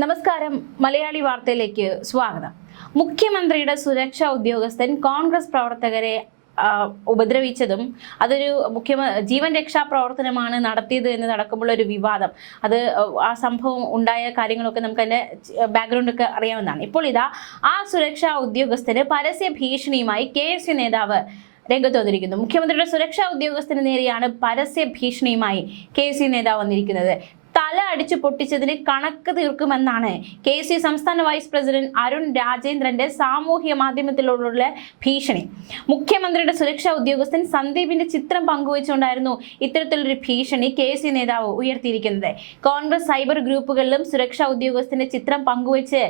നമസ്കാരം. മലയാളി വാർത്തയിലേക്ക് സ്വാഗതം. മുഖ്യമന്ത്രിയുടെ സുരക്ഷാ ഉദ്യോഗസ്ഥൻ കോൺഗ്രസ് പ്രവർത്തകരെ ഉപദ്രവിച്ചതും അതൊരു ജീവൻ രക്ഷാ പ്രവർത്തനമാണ് നടത്തിയത് എന്നതടക്കമുള്ള ഒരു വിവാദം, അത് ആ സംഭവം ഉണ്ടായ കാര്യങ്ങളൊക്കെ നമുക്ക് അതിന്റെ ബാക്ക്ഗ്രൗണ്ട് ഒക്കെ അറിയാവുന്നതാണ്. ഇപ്പോൾ ഇതാ ആ സുരക്ഷാ ഉദ്യോഗസ്ഥന് പരസ്യ ഭീഷണിയുമായി KSU നേതാവ് രംഗത്ത് വന്നിരിക്കുന്നു. മുഖ്യമന്ത്രിയുടെ സുരക്ഷാ ഉദ്യോഗസ്ഥന് നേരെയാണ് പരസ്യ ഭീഷണിയുമായി KSU നേതാവ് വന്നിരിക്കുന്നത്. തല അടിച്ചു പൊട്ടിച്ചതിന് കണക്ക് തീർക്കുമെന്നാണ് KSU സംസ്ഥാന വൈസ് പ്രസിഡന്റ് അരുൺ രാജേന്ദ്രന്റെ സാമൂഹ്യ മാധ്യമത്തിലുള്ള ഭീഷണി. മുഖ്യമന്ത്രിയുടെ സുരക്ഷാ ഉദ്യോഗസ്ഥൻ സന്ദീപിന്റെ ചിത്രം പങ്കുവച്ചുകൊണ്ടായിരുന്നു ഇത്തരത്തിലൊരു ഭീഷണി KSU നേതാവ് ഉയർത്തിയിരിക്കുന്നത്. കോൺഗ്രസ് സൈബർ ഗ്രൂപ്പുകളിലും സുരക്ഷാ ഉദ്യോഗസ്ഥന്റെ ചിത്രം പങ്കുവച്ച്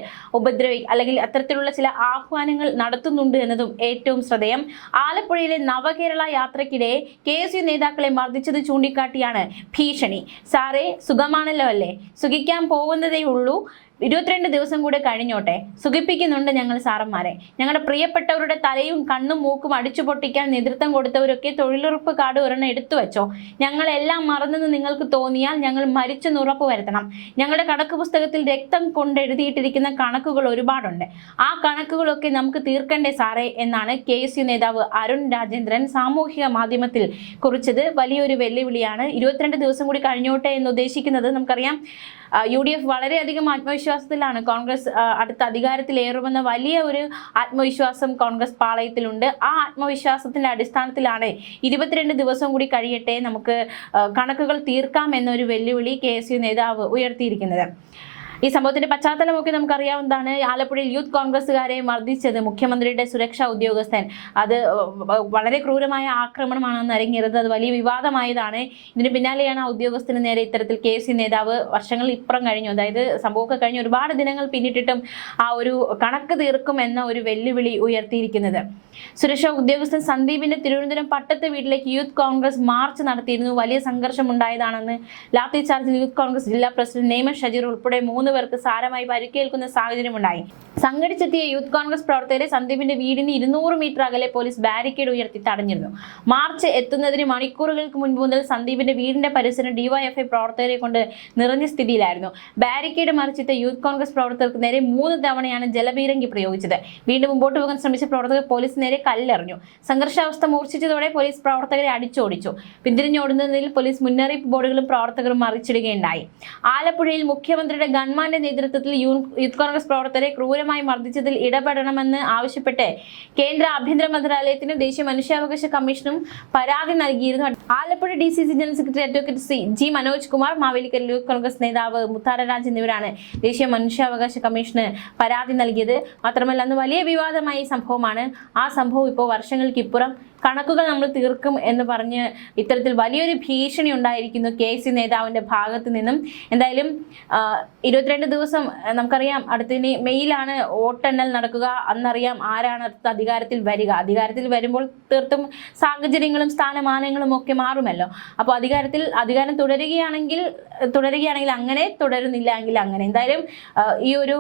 അല്ലെങ്കിൽ അത്തരത്തിലുള്ള ചില ആഹ്വാനങ്ങൾ നടത്തുന്നുണ്ട് എന്നതും ഏറ്റവും ശ്രദ്ധേയം. ആലപ്പുഴയിലെ നവകേരള യാത്രയ്ക്കിടെ KSU നേതാക്കളെ മർദ്ദിച്ചത് ചൂണ്ടിക്കാട്ടിയാണ് ഭീഷണി. സാറേ സുഖമാണല്ലോ അല്ലേ? സുഖിക്കാൻ പോകുന്നതേ ഉള്ളൂ, 22 ദിവസം കൂടെ കഴിഞ്ഞോട്ടെ, സുഖിപ്പിക്കുന്നുണ്ട് ഞങ്ങൾ സാറന്മാരെ. ഞങ്ങളുടെ പ്രിയപ്പെട്ടവരുടെ തലയും കണ്ണും മൂക്കും അടിച്ചു പൊട്ടിക്കാൻ നേതൃത്വം കൊടുത്തവരൊക്കെ തൊഴിലുറപ്പ് കാർഡ് ഒരെണ്ണം എടുത്തു വെച്ചോ. ഞങ്ങളെല്ലാം മറന്നെന്ന് നിങ്ങൾക്ക് തോന്നിയാൽ ഞങ്ങൾ മരിച്ചെന്ന് ഉറപ്പ് വരുത്തണം. ഞങ്ങളുടെ കണക്ക് പുസ്തകത്തിൽ രക്തം കൊണ്ട് എഴുതിയിട്ടിരിക്കുന്ന കണക്കുകൾ ഒരുപാടുണ്ട്. ആ കണക്കുകളൊക്കെ നമുക്ക് തീർക്കണ്ടേ സാറേ എന്നാണ് KSU നേതാവ് അരുൺ രാജേന്ദ്രൻ സാമൂഹിക മാധ്യമത്തിൽ കുറിച്ചത്. വലിയൊരു വെല്ലുവിളിയാണ്. 22 ദിവസം കൂടി കഴിഞ്ഞോട്ടെ എന്ന് ഉദ്ദേശിക്കുന്നത് നമുക്കറിയാം. UDF വളരെയധികം ആത്മവിശ്വാസത്തിലാണ്. കോൺഗ്രസ് അടുത്ത അധികാരത്തിലേറുമെന്ന വലിയ ഒരു ആത്മവിശ്വാസം കോൺഗ്രസ് പാളയത്തിലുണ്ട്. ആ ആത്മവിശ്വാസത്തിന്റെ അടിസ്ഥാനത്തിലാണ് 22 ദിവസം കൂടി കഴിയട്ടെ, നമുക്ക് കണക്കുകൾ തീർക്കാം എന്നൊരു വെല്ലുവിളി KSU നേതാവ് ഉയർത്തിയിരിക്കുന്നത്. ഈ സംഭവത്തിന്റെ പശ്ചാത്തലമൊക്കെ നമുക്കറിയാവുന്നതാണ്. ആലപ്പുഴയിൽ യൂത്ത് കോൺഗ്രസുകാരെ മർദ്ദിച്ചത് മുഖ്യമന്ത്രിയുടെ സുരക്ഷാ ഉദ്യോഗസ്ഥൻ, അത് വളരെ ക്രൂരമായ ആക്രമണമാണെന്ന് അരങ്ങേറുന്നത്. അത് വലിയ വിവാദമായതാണ്. ഇതിന് പിന്നാലെയാണ് ആ ഉദ്യോഗസ്ഥന് നേരെ ഇത്തരത്തിൽ KSU നേതാവ് വർഷങ്ങൾ ഇപ്പുറം കഴിഞ്ഞു, അതായത് സംഭവമൊക്കെ കഴിഞ്ഞ് ഒരുപാട് ദിനങ്ങൾ പിന്നിട്ടിട്ടും ആ ഒരു കണക്ക് തീർക്കും എന്ന ഒരു വെല്ലുവിളി ഉയർത്തിയിരിക്കുന്നത്. സുരക്ഷാ ഉദ്യോഗസ്ഥൻ സന്ദീപിന്റെ തിരുവനന്തപുരം പട്ടത്തെ വീട്ടിലേക്ക് യൂത്ത് കോൺഗ്രസ് മാർച്ച് നടത്തിയിരുന്നു. വലിയ സംഘർഷം ഉണ്ടായതാണെന്ന് ലാത്തി ചാർജിൽ യൂത്ത് കോൺഗ്രസ് ജില്ലാ പ്രസിഡന്റ് നെയ്മർ ഷജീർ ഉൾപ്പെടെ 3 പേർക്ക് സാരമായി പരിക്കേൽക്കുന്ന സാഹചര്യമുണ്ടായി. സംഘടിച്ചെത്തിയ യൂത്ത് കോൺഗ്രസ് പ്രവർത്തകരെ സന്ദീപിന്റെ വീടിന് 200 മീറ്റർ അകലെ പോലീസ് ബാരിക്കേഡ് ഉയർത്തി തടഞ്ഞിരുന്നു. മാർച്ച് എത്തുന്നതിന് മണിക്കൂറുകൾക്ക് മുൻപ് മുതൽ സന്ദീപിന്റെ വീടിന്റെ പരിസരം DYFI പ്രവർത്തകരെ കൊണ്ട് നിറഞ്ഞ സ്ഥിതിയിലായിരുന്നു. ബാരിക്കേഡ് മറിച്ചെത്തിയ യൂത്ത് കോൺഗ്രസ് പ്രവർത്തകർക്ക് നേരെ 3 തവണയാണ് ജലപീരങ്കി പ്രയോഗിച്ചത്. വീണ്ടും മുമ്പോട്ട് പോകാൻ ശ്രമിച്ച പ്രവർത്തകർ പോലീസ് നേരെ കല്ലെറിഞ്ഞു. സംഘർഷാവസ്ഥ മൂർച്ഛിച്ചതോടെ പോലീസ് പ്രവർത്തകരെ അടിച്ചോടിച്ചു. പിന്തിരിഞ്ഞോടുന്നതിൽ പോലീസ് മുന്നറിയിപ്പ് ബോർഡുകളും പ്രവർത്തകരും മറിച്ചിടുകയുണ്ടായി. ആലപ്പുഴയിൽ മുഖ്യമന്ത്രിയുടെ ഗൺമാന്റെ നേതൃത്വത്തിൽ യൂത്ത് കോൺഗ്രസ് പ്രവർത്തകരെ ക്രൂരമായി മർദ്ദിച്ചതിൽ ഇടപെടണമെന്ന് ആവശ്യപ്പെട്ട് കേന്ദ്ര ആഭ്യന്തര മന്ത്രാലയത്തിനും ദേശീയ മനുഷ്യാവകാശ കമ്മീഷനും പരാതി നൽകിയിരുന്നു. Alappuzha DCC general secretary advocate G Manoj Kumar, Mavelikara youth Congress നേതാവ് മുത്താരരാജ് എന്നിവരാണ് ദേശീയ മനുഷ്യാവകാശ കമ്മീഷന് പരാതി നൽകിയത്. മാത്രമല്ല അന്ന് വലിയ വിവാദമായ സംഭവമാണ്. ആ സംഭവം ഇപ്പോൾ വർഷങ്ങൾക്കിപ്പുറം കണക്കുകൾ നമ്മൾ തീർക്കും എന്ന് പറഞ്ഞ് ഇത്തരത്തിൽ വലിയൊരു ഭീഷണി ഉണ്ടായിരിക്കുന്നു KSU നേതാവിന്റെ ഭാഗത്ത് നിന്നും. എന്തായാലും 22 ദിവസം നമുക്കറിയാം. അടുത്തതിന് മെയ്യിലാണ് വോട്ടെണ്ണൽ നടക്കുക. അന്നറിയാം ആരാണ് അടുത്ത അധികാരത്തിൽ വരിക. അധികാരത്തിൽ വരുമ്പോൾ തീർത്തും സാഹചര്യങ്ങളും സ്ഥാനമാനങ്ങളും ഒക്കെ മാറുമല്ലോ. അപ്പോൾ അധികാരം തുടരുകയാണെങ്കിൽ അങ്ങനെ, തുടരുന്നില്ല എങ്കിൽ അങ്ങനെ. എന്തായാലും ഈ ഒരു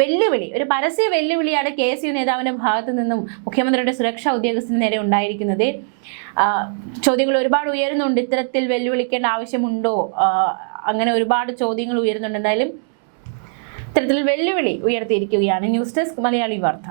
വെല്ലുവിളി, ഒരു പരസ്യ വെല്ലുവിളിയാണ് KSU നേതാവിന്റെ ഭാഗത്ത് നിന്നും മുഖ്യമന്ത്രിയുടെ സുരക്ഷാ ഉദ്യോഗസ്ഥന് നേരെ ഉണ്ടായിരിക്കുന്നത്. ചോദ്യങ്ങൾ ഒരുപാട് ഉയരുന്നുണ്ട്. ഇത്തരത്തിൽ വെല്ലുവിളിക്കേണ്ട ആവശ്യമുണ്ടോ? അങ്ങനെ ഒരുപാട് ചോദ്യങ്ങൾ ഉയരുന്നുണ്ട്. എന്തായാലും ഇത്തരത്തിൽ വെല്ലുവിളി ഉയർത്തിയിരിക്കുകയാണ്. ന്യൂസ് ഡെസ്ക് മലയാളി വാർത്ത.